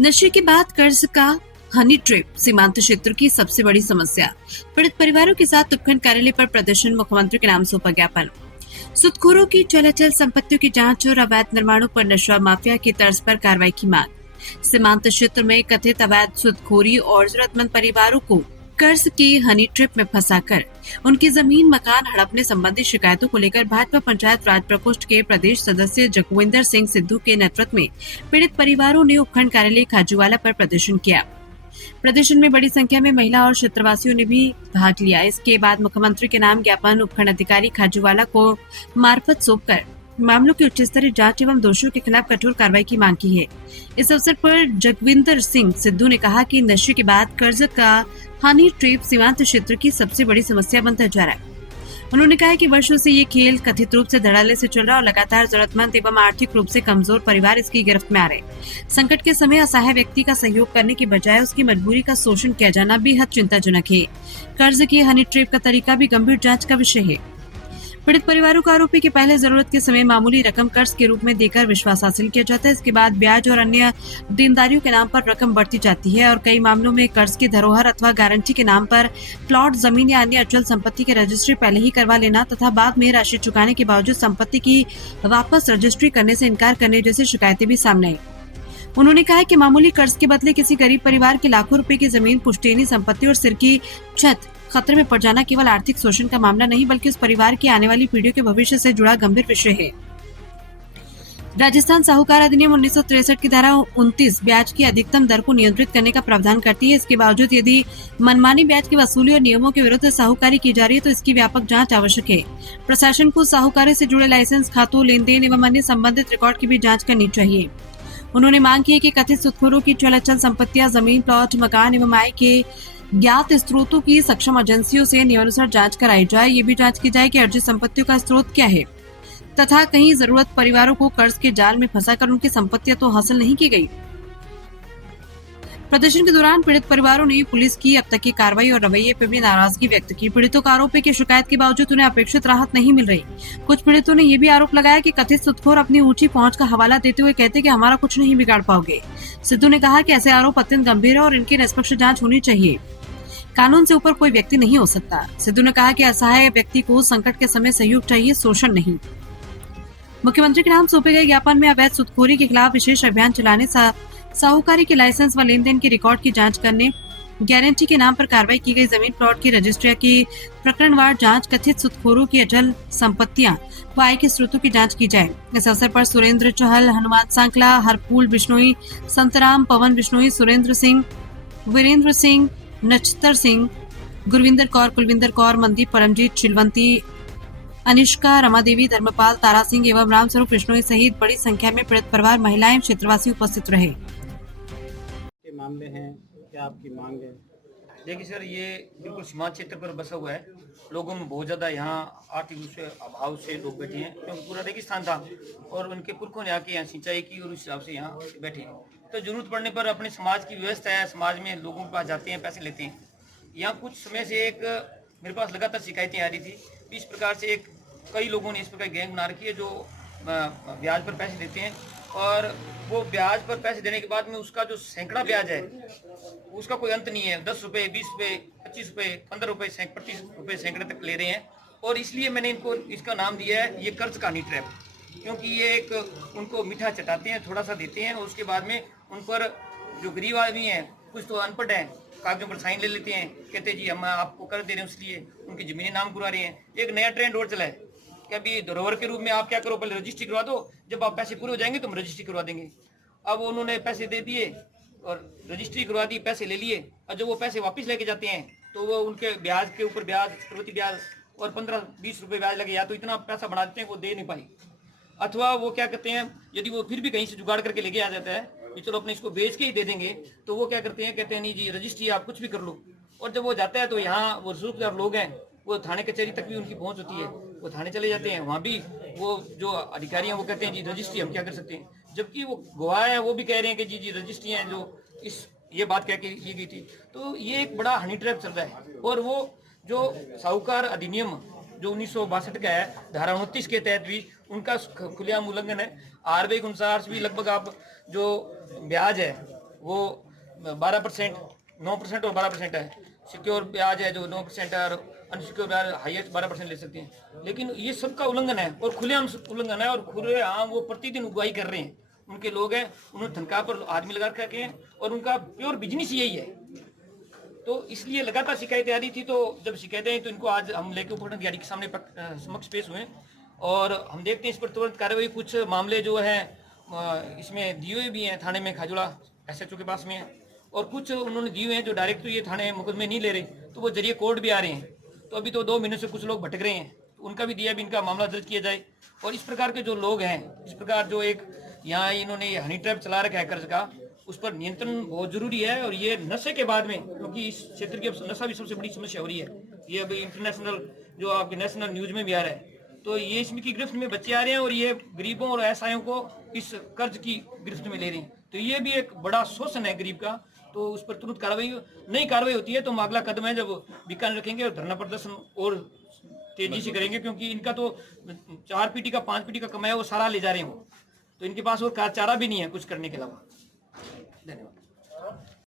नशे के बाद कर्ज का हनी ट्रैप सीमांत क्षेत्र की सबसे बड़ी समस्या। पीड़ित परिवारों के साथ उपखंड कार्यालय पर प्रदर्शन, मुख्यमंत्री के नाम सौंपा ज्ञापन। सुदखोरों की चलाचल संपत्तियों की जांच और अवैध निर्माणों पर नशा माफिया की तर्ज पर कार्रवाई की मांग। सीमांत क्षेत्र में कथित अवैध सुदखोरी और जरूरतमंद परिवारों को कर्ज के हनी ट्रैप में फंसाकर उनकी जमीन मकान हड़पने संबंधी शिकायतों को लेकर भाजपा पंचायत राज प्रकोष्ठ के प्रदेश सदस्य जगविंदर सिंह सिद्धू के नेतृत्व में पीड़ित परिवारों ने उपखंड कार्यालय खाजूवाला पर प्रदर्शन किया। प्रदर्शन में बड़ी संख्या में महिला और क्षेत्रवासियों ने भी भाग लिया। इसके बाद मुख्यमंत्री के नाम ज्ञापन उपखंड अधिकारी खाजूवाला को मार्फत सौंपकर मामलों की उच्च स्तरीय जांच एवं दोषियों के खिलाफ कठोर कार्रवाई की मांग की है। इस अवसर पर जगविंदर सिंह सिद्धू ने कहा कि नशे के बाद कर्ज का हनी ट्रैप सीमांत क्षेत्र की सबसे बड़ी समस्या बनता जा रहा है। उन्होंने कहा कि वर्षों से ये खेल कथित रूप से धड़ल्ले से चल रहा और लगातार जरूरतमंद एवं आर्थिक रूप से कमजोर परिवार इसकी गिरफ्त में आ रहे। संकट के समय असहाय व्यक्ति का सहयोग करने की बजाय उसकी मजबूरी का शोषण किया जाना बेहद चिंताजनक है। कर्ज के हनी ट्रैप का तरीका भी गंभीर जांच का विषय है। पीड़ित परिवारों का आरोप है कि पहले जरूरत के समय मामूली रकम कर्ज के रूप में देकर विश्वास हासिल किया जाता है। इसके बाद ब्याज और अन्य देनदारियों के नाम पर रकम बढ़ती जाती है और कई मामलों में कर्ज की धरोहर अथवा गारंटी के नाम पर प्लॉट, जमीन या अन्य अचल संपत्ति की रजिस्ट्री पहले ही करवा लेना तथा बाद में राशि चुकाने के बावजूद संपत्ति की वापस रजिस्ट्री करने से इनकार करने जैसी शिकायतें भी सामने आई। उन्होंने कहा कि मामूली कर्ज के बदले किसी गरीब परिवार की लाखों रुपए की जमीन, पुश्तैनी संपत्ति और सिर की छत खतरे में पड़ जाना केवल आर्थिक शोषण का मामला नहीं बल्कि उस परिवार की आने वाली पीढ़ियों के भविष्य से जुड़ा गंभीर विषय है। राजस्थान साहूकार अधिनियम 1963 की धारा 29 ब्याज की अधिकतम दर को नियंत्रित करने का प्रावधान करती है। इसके बावजूद यदि मनमानी ब्याज की वसूली और नियमों के विरुद्ध साहूकारी की जा रही है तो इसकी व्यापक जांच आवश्यक है। प्रशासन को साहूकारी से जुड़े लाइसेंस, खातों, लेन देन एवं अन्य संबंधित रिकॉर्ड की भी जाँच करनी चाहिए। उन्होंने मांग की है कि कथित सुदखोरों की चल संपत्तियां, जमीन, प्लॉट, मकान एवं आय के ज्ञात स्रोतों की सक्षम एजेंसियों से नियमानुसार जांच कराई जाए। ये भी जांच की जाए कि अर्जित संपत्तियों का स्रोत क्या है तथा कहीं जरूरत परिवारों को कर्ज के जाल में फंसाकर उनकी संपत्तियां तो हासिल नहीं की गई। प्रदर्शन के दौरान पीड़ित परिवारों ने पुलिस की अब तक की कार्रवाई और रवैये पर भी नाराजगी व्यक्त की। पीड़ितों का आरोप है कि शिकायत के बावजूद उन्हें अपेक्षित राहत नहीं मिल रही। कुछ पीड़ितों ने ये भी आरोप लगाया कि कथित सुदखोर अपनी ऊंची पहुंच का हवाला देते हुए कहते कि हमारा कुछ नहीं बिगाड़ पाओगे। सिद्धू ने कहा कि ऐसे आरोप अत्यंत गंभीर है और इनकी निष्पक्ष जांच होनी चाहिए। कानून से ऊपर कोई व्यक्ति नहीं हो सकता। सिद्धू ने कहा कि असहाय व्यक्ति को संकट के समय सहयोग चाहिए, शोषण नहीं। मुख्यमंत्री के नाम सौंपे गए ज्ञापन में अवैध सुदखोरी के खिलाफ विशेष अभियान चलाने, साहूकारी के लाइसेंस व लेन देन के रिकॉर्ड की जांच करने, गारंटी के नाम पर कार्रवाई की गई जमीन, प्लॉट की रजिस्ट्री की प्रकरणवार जांच, कथित सुदखोरों की अचल संपत्तियां व आय के स्रोतों की जांच की जाए। इस अवसर पर सुरेंद्र चहल, हनुमान सांकला, हरफूल बिश्नोई, संतराम, पवन बिश्नोई, सुरेंद्र सिंह, वीरेंद्र सिंह, नक्षतर सिंह, गुरविंदर कौर, कुलविंदर कौर, मनदीप, परमजीत, शिलवंती, अनिष्का, रमादेवी, धर्मपाल, तारा सिंह एवं रामस्वरूप बिश्नोई सहित बड़ी संख्या में पीड़ित परिवार, महिलाएं, क्षेत्रवासी उपस्थित रहे। के मामले हैं, क्या आपकी मांग है? देखिए सर, ये बिल्कुल सीमांत क्षेत्र पर बसा हुआ है। लोगों में बहुत ज़्यादा यहाँ आर्थिक रूप से अभाव से लोग बैठे हैं, क्योंकि पूरा रेगिस्तान था और उनके पुरखों ने आके यहाँ सिंचाई की और उस हिसाब से यहाँ बैठे हैं। तो जरूरत पड़ने पर अपने समाज की व्यवस्था है, समाज में लोगों के पास जाते हैं, पैसे लेते हैं। यहाँ कुछ समय से एक मेरे पास लगातार शिकायतें आ रही थी। इस प्रकार से कई लोगों ने इस प्रकार गैंग बना रखी है जो ब्याज पर पैसे देते हैं और वो ब्याज पर पैसे देने के बाद में उसका जो सैकड़ा ब्याज है उसका कोई अंत नहीं है। 10 रुपये, 20 रुपये, 25 रुपये, 15 रुपये, 25 रुपये सैकड़े तक ले रहे हैं। और इसलिए मैंने इनको इसका नाम दिया है ये कर्ज का हनी ट्रैप, क्योंकि ये एक उनको मीठा चटाते हैं, थोड़ा सा देते हैं और उसके बाद में उन पर जो गरीब आदमी हैं, कुछ तो अनपढ़ हैं, कागजों पर साइन ले लेते हैं, कहते हैं जी हम आपको कर्ज दे रहे हैं, इसलिए उनकी जमीनें नाम करवा रहे हैं। एक नया ट्रेंड और चला है कि अभी धरोहर के रूप में आप क्या करो, पहले रजिस्ट्री करवा दो, जब आप पैसे पूरे हो जाएंगे तो हम रजिस्ट्री करवा देंगे। अब उन्होंने पैसे दे दिए और रजिस्ट्री करवा दी, पैसे ले लिए, और जब वो पैसे वापस लेके जाते हैं तो वो उनके ब्याज के ऊपर ब्याज, चक्रवृद्धि ब्याज और 15-20 रुपये ब्याज लगे, या तो इतना पैसा बढ़ा देते हैं वो दे नहीं पाई, अथवा वो क्या करते हैं, यदि वो फिर भी कहीं से जुगाड़ करके लेके आ जाता है कि चलो अपने इसको बेच के ही दे देंगे, तो वो क्या करते हैं, कहते हैं नहीं जी रजिस्ट्री आप कुछ भी कर लो। और जब वो जाता है तो यहाँ वो रसूखदार लोग हैं, वो थाने कचहरी तक भी उनकी पहुंच होती है, वो थाने चले जाते हैं, वहाँ भी वो जो अधिकारी हैं वो कहते हैं जी रजिस्ट्री हम क्या कर सकते हैं, जबकि वो गवाह है वो भी कह रहे हैं कि जी जी रजिस्ट्री हैं जो ये बात कह के की गई थी। तो ये एक बड़ा हनी ट्रैप चल रहा है। और वो जो साहूकार अधिनियम जो 1962 का है, धारा 29 के तहत भी उनका खुलेआम उल्लंघन है। आरबीआई के अनुसार भी लगभग आप जो ब्याज है वो 12%, 9% और 12% है। सिक्योर ब्याज है जो 9% है, और अनसिक्योर ब्याज हाईएस्ट 12% ले सकते हैं। लेकिन ये सबका उल्लंघन है और खुलेआम उल्लंघन है, और खुलेआम वो प्रतिदिन उगाही कर रहे हैं। उनके लोग हैं, उन्होंने तनख्वाह पर आदमी लगा रखे हैं, और उनका प्योर बिजनेस यही है। तो इसलिए लगातार शिकायतें आ रही थी। तो जब शिकायतें आई तो इनको आज हम लेके उपखंड अधिकारी के सामने समक्ष पेश हुए, और हम देखते हैं इस पर तुरंत कार्रवाई। कुछ मामले जो है इसमें दिए हुए भी हैं थाने में, खाजुड़ा SHO के पास में है, और कुछ उन्होंने दिए हुए हैं जो डायरेक्ट तो ये थाने मुकदमे नहीं ले रहे, तो वो जरिए कोर्ट भी आ रहे हैं। तो अभी तो 2 महीने से कुछ लोग भटक रहे हैं, तो उनका भी दिया भी, इनका मामला दर्ज किया जाए। और इस प्रकार के जो लोग हैं, इस प्रकार जो एक यहाँ इन्होंने ये हनी ट्रैप चला रखा है कर्ज का, उस पर नियंत्रण बहुत जरूरी है। और ये नशे के बाद में, क्योंकि इस क्षेत्र की अब नशा भी सबसे बड़ी समस्या हो रही है, ये अभी इंटरनेशनल जो आपके नेशनल न्यूज में भी आ रहा है, तो ये इसमें की गिरफ्त में बच्चे आ रहे हैं, और ये गरीबों और असहायों को इस कर्ज की गिरफ्त में ले रहे हैं। तो ये भी एक बड़ा शोषण है गरीब का। तो उस पर तुरंत नहीं कार्रवाई होती है तो हम अगला कदम है जब बीकान रखेंगे और धरना प्रदर्शन और तेजी से करेंगे, क्योंकि इनका तो 4 पीटी का 5 पीटी का कमाया वो सारा ले जा रहे हैं वो, तो इनके पास और चारा भी नहीं है कुछ करने के अलावा।